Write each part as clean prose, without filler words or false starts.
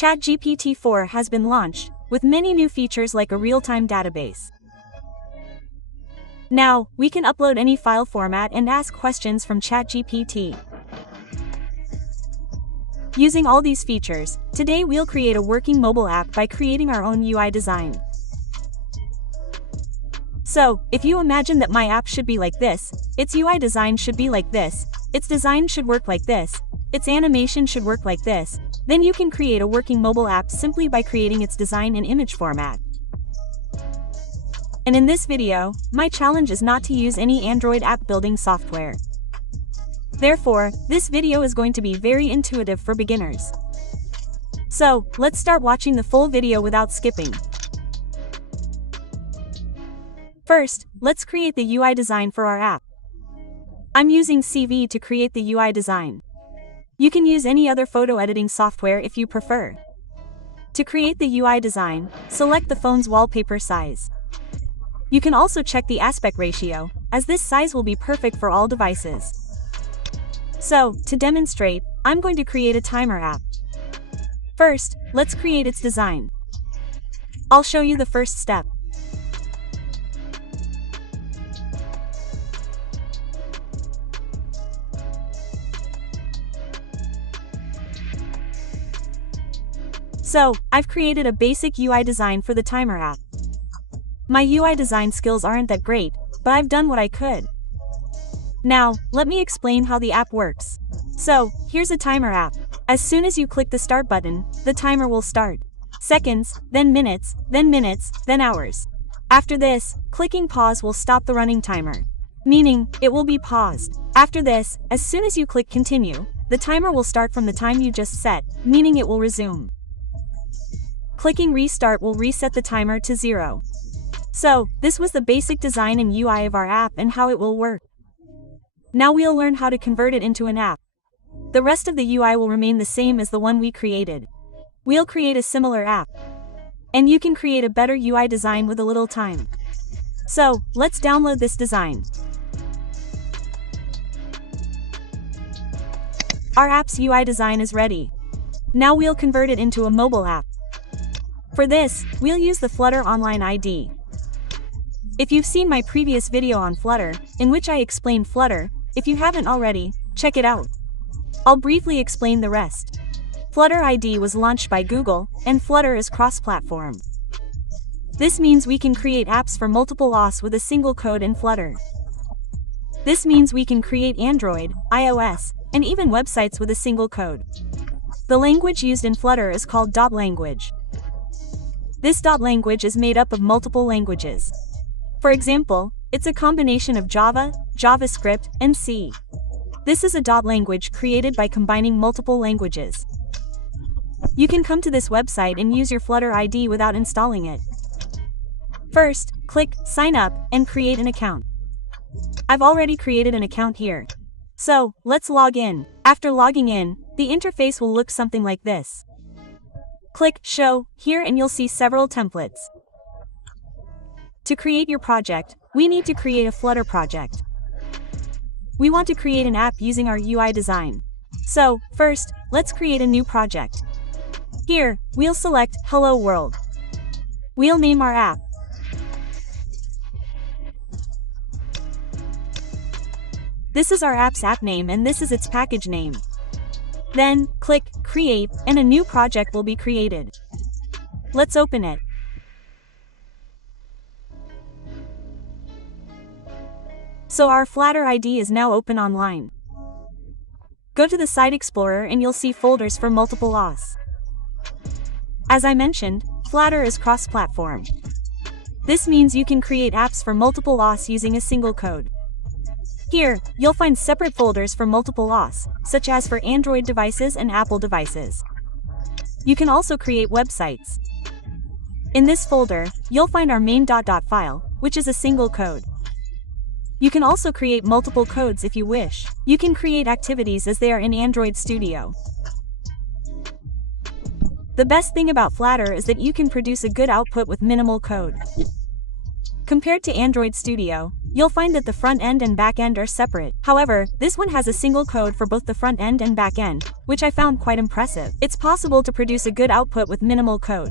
ChatGPT 4 has been launched, with many new features like a real-time database. Now, we can upload any file format and ask questions from ChatGPT. Using all these features, today we'll create a working mobile app by creating our own UI design. So, if you imagine that my app should be like this, its UI design should be like this, its design should work like this, its animation should work like this, then you can create a working mobile app simply by creating its design and image format. And in this video, my challenge is not to use any Android app building software. Therefore, this video is going to be very intuitive for beginners. So, let's start watching the full video without skipping. First, let's create the UI design for our app. I'm using CV to create the UI design. You can use any other photo editing software if you prefer. To create the UI design, select the phone's wallpaper size. You can also check the aspect ratio, as this size will be perfect for all devices. So, to demonstrate, I'm going to create a timer app. First, let's create its design. I'll show you the first step. So, I've created a basic UI design for the timer app. My UI design skills aren't that great, but I've done what I could. Now, let me explain how the app works. So, here's a timer app. As soon as you click the start button, the timer will start. Seconds, then minutes, then hours. After this, clicking pause will stop the running timer. Meaning, it will be paused. After this, as soon as you click continue, the timer will start from the time you just set, meaning it will resume. Clicking restart will reset the timer to 0. So, this was the basic design and UI of our app and how it will work. Now we'll learn how to convert it into an app. The rest of the UI will remain the same as the one we created. We'll create a similar app. And you can create a better UI design with a little time. So, let's download this design. Our app's UI design is ready. Now we'll convert it into a mobile app. For this, we'll use the Flutter Online ID. If you've seen my previous video on Flutter, in which I explained Flutter, if you haven't already, check it out. I'll briefly explain the rest. Flutter ID was launched by Google, and Flutter is cross-platform. This means we can create apps for multiple OS with a single code in Flutter. This means we can create Android, iOS, and even websites with a single code. The language used in Flutter is called .language. This .language is made up of multiple languages. For example, it's a combination of Java, JavaScript, and C. This is a .language created by combining multiple languages. You can come to this website and use your Flutter ID without installing it. First, click Sign Up and create an account. I've already created an account here. So, let's log in. After logging in, the interface will look something like this. Click Show here and you'll see several templates. To create your project, we need to create a Flutter project. We want to create an app using our UI design. So, first, let's create a new project. Here, we'll select Hello World. We'll name our app. This is our app's app name and this is its package name. Then, click Create, and a new project will be created. Let's open it. So our Flutter ID is now open online. Go to the Site Explorer and you'll see folders for multiple OS. As I mentioned, Flutter is cross-platform. This means you can create apps for multiple OS using a single code. Here, you'll find separate folders for multiple OS, such as for Android devices and Apple devices. You can also create websites. In this folder, you'll find our main .dot file, which is a single code. You can also create multiple codes if you wish. You can create activities as they are in Android Studio. The best thing about Flutter is that you can produce a good output with minimal code. Compared to Android Studio, you'll find that the front end and back end are separate. However, this one has a single code for both the front end and back end, which I found quite impressive. It's possible to produce a good output with minimal code.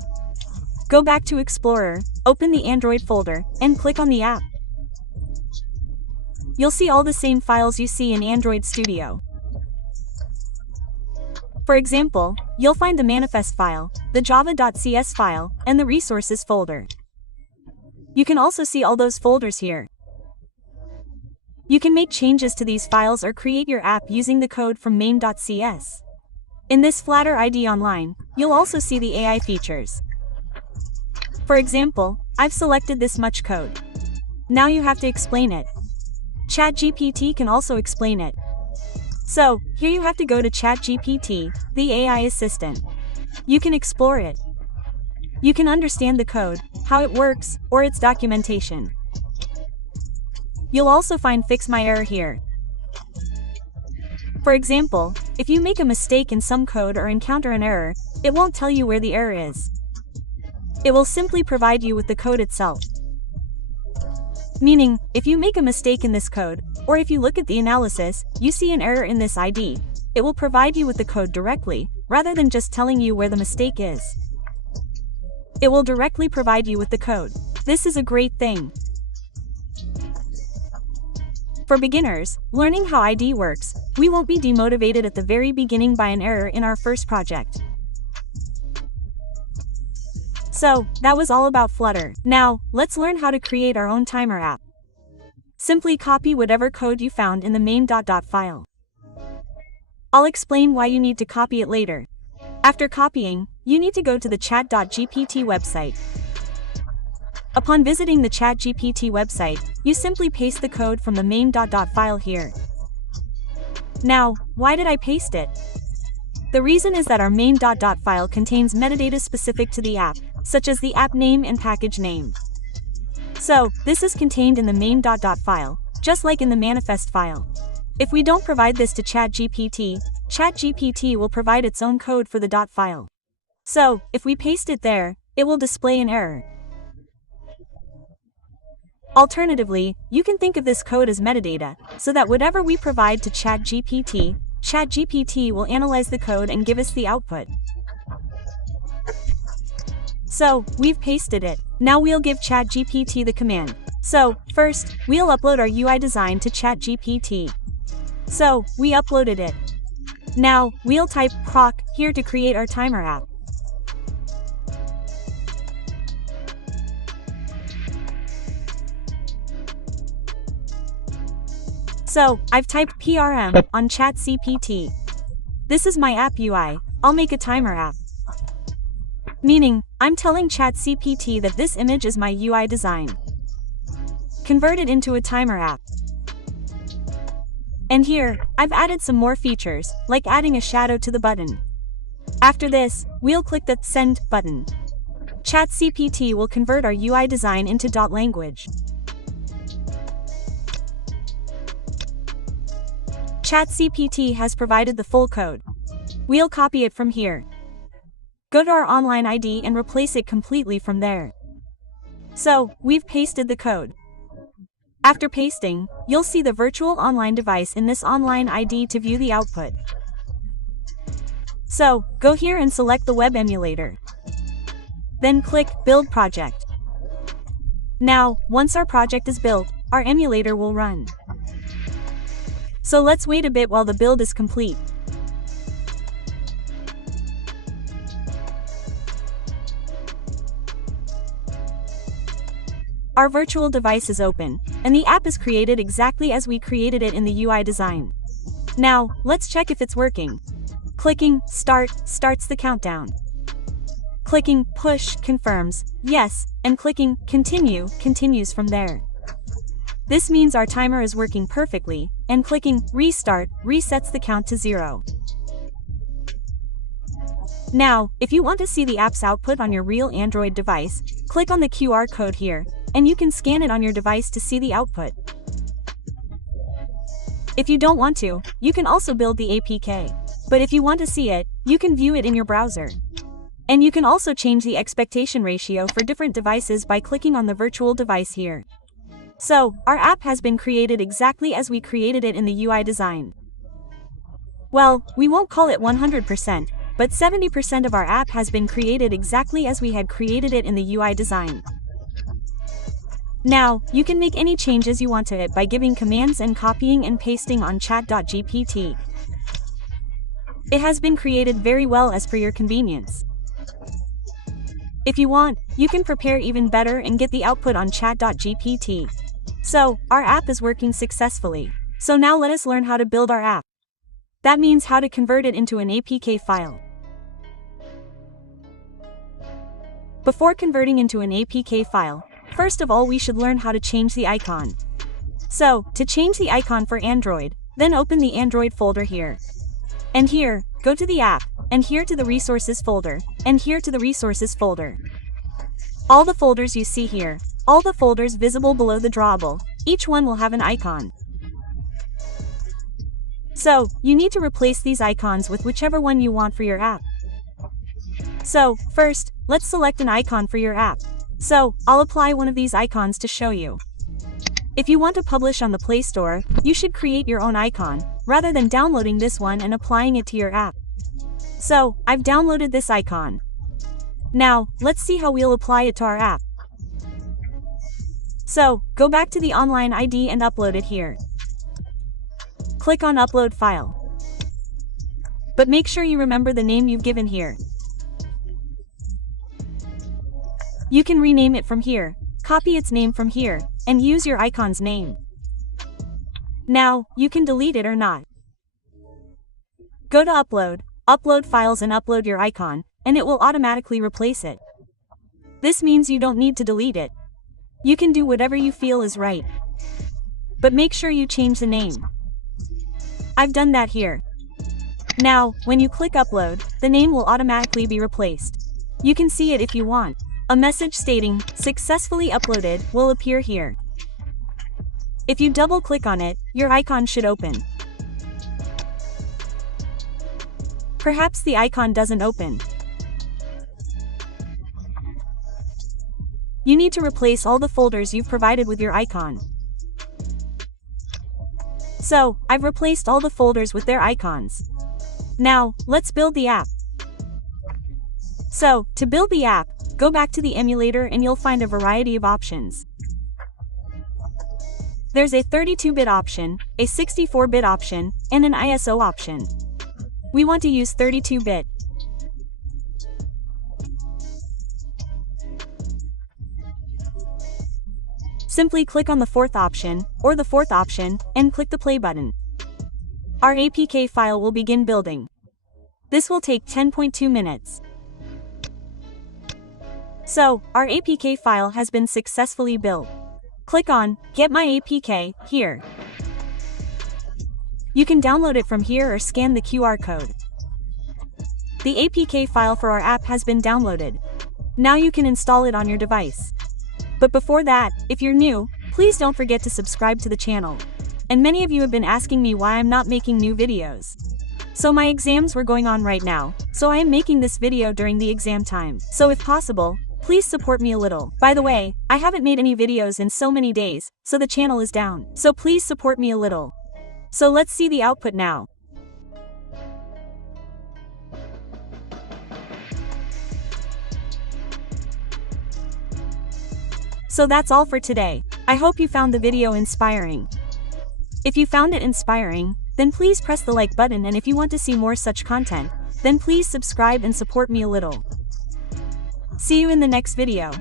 Go back to Explorer, open the Android folder, and click on the app. You'll see all the same files you see in Android Studio. For example, you'll find the manifest file, the java.cs file, and the resources folder. You can also see all those folders here. You can make changes to these files or create your app using the code from main.cs. In this Flutter ID Online, you'll also see the AI features. For example, I've selected this much code. Now you have to explain it. ChatGPT can also explain it. So, here you have to go to ChatGPT, the AI assistant. You can explore it. You can understand the code, how it works, or its documentation. You'll also find Fix My Error here. For example, if you make a mistake in some code or encounter an error, it won't tell you where the error is. It will simply provide you with the code itself. Meaning, if you make a mistake in this code, or if you look at the analysis, you see an error in this ID, it will provide you with the code directly, rather than just telling you where the mistake is. It will directly provide you with the code. This is a great thing. For beginners, learning how ID works, we won't be demotivated at the very beginning by an error in our first project. So, that was all about Flutter. Now, let's learn how to create our own timer app. Simply copy whatever code you found in the main .dot file. I'll explain why you need to copy it later. After copying, you need to go to the chat.gpt website. Upon visiting the ChatGPT website, you simply paste the code from the main .dot file here. Now, why did I paste it? The reason is that our main .dot file contains metadata specific to the app, such as the app name and package name. So, this is contained in the main .dot file, just like in the manifest file. If we don't provide this to ChatGPT, ChatGPT will provide its own code for the .dot file. So, if we paste it there, it will display an error. Alternatively, you can think of this code as metadata, so that whatever we provide to ChatGPT, ChatGPT will analyze the code and give us the output. So, we've pasted it. Now we'll give ChatGPT the command. So, first, we'll upload our UI design to ChatGPT. So, we uploaded it. Now, we'll type proc here to create our timer app. So, I've typed PRM on ChatGPT. This is my app UI. I'll make a timer app. Meaning, I'm telling ChatGPT that this image is my UI design. Convert it into a timer app. And here, I've added some more features, like adding a shadow to the button. After this, we'll click the Send button. ChatGPT will convert our UI design into .dot language. ChatGPT has provided the full code. We'll copy it from here. Go to our online ID and replace it completely from there. So, we've pasted the code. After pasting, you'll see the virtual online device in this online ID to view the output. So, go here and select the web emulator. Then click Build Project. Now, once our project is built, our emulator will run. So let's wait a bit while the build is complete. Our virtual device is open, and the app is created exactly as we created it in the UI design. Now, let's check if it's working. Clicking Start starts the countdown. Clicking Push confirms yes, and clicking Continue continues from there. This means our timer is working perfectly, and clicking Restart resets the count to 0. Now, if you want to see the app's output on your real Android device, click on the QR code here, and you can scan it on your device to see the output. If you don't want to, you can also build the APK. But if you want to see it, you can view it in your browser. And you can also change the expectation ratio for different devices by clicking on the virtual device here. So, our app has been created exactly as we created it in the UI design. Well, we won't call it 100%, but 70% of our app has been created exactly as we had created it in the UI design. Now, you can make any changes you want to it by giving commands and copying and pasting on ChatGPT. It has been created very well as per your convenience. If you want, you can prepare even better and get the output on ChatGPT. So, our app is working successfully. So now let us learn how to build our app. That means how to convert it into an APK file. Before converting into an APK file, first of all we should learn how to change the icon. So, to change the icon for Android, then open the Android folder here. And here, go to the app, and here to the resources folder, and here to the resources folder. All the folders you see here, all the folders visible below the drawable, each one will have an icon. So, you need to replace these icons with whichever one you want for your app. So, first, let's select an icon for your app. So, I'll apply one of these icons to show you. If you want to publish on the Play Store, you should create your own icon, rather than downloading this one and applying it to your app. So, I've downloaded this icon. Now, let's see how we'll apply it to our app. So, go back to the online ID and upload it here. Click on Upload File. But make sure you remember the name you've given here. You can rename it from here, copy its name from here, and use your icon's name. Now, you can delete it or not. Go to Upload, Upload Files and upload your icon, and it will automatically replace it. This means you don't need to delete it. You can do whatever you feel is right. But make sure you change the name. I've done that here. Now, when you click Upload, the name will automatically be replaced. You can see it if you want. A message stating, "Successfully uploaded," will appear here. If you double-click on it, your icon should open. Perhaps the icon doesn't open. You need to replace all the folders you've provided with your icon. So, I've replaced all the folders with their icons. Now, let's build the app. So, to build the app, go back to the emulator and you'll find a variety of options. There's a 32-bit option, a 64-bit option, and an ISO option. We want to use 32-bit. Simply click on the fourth option, or the fourth option, and click the play button. Our APK file will begin building. This will take 10.2 minutes. So, our APK file has been successfully built. Click on Get My APK here. You can download it from here or scan the QR code. The APK file for our app has been downloaded. Now you can install it on your device. But before that, if you're new, please don't forget to subscribe to the channel. And many of you have been asking me why I'm not making new videos. So my exams were going on right now, so I am making this video during the exam time. So if possible, please support me a little. By the way, I haven't made any videos in so many days, so the channel is down. So please support me a little. So let's see the output now. So that's all for today. I hope you found the video inspiring. If you found it inspiring, then please press the like button, and if you want to see more such content, then please subscribe and support me a little. See you in the next video.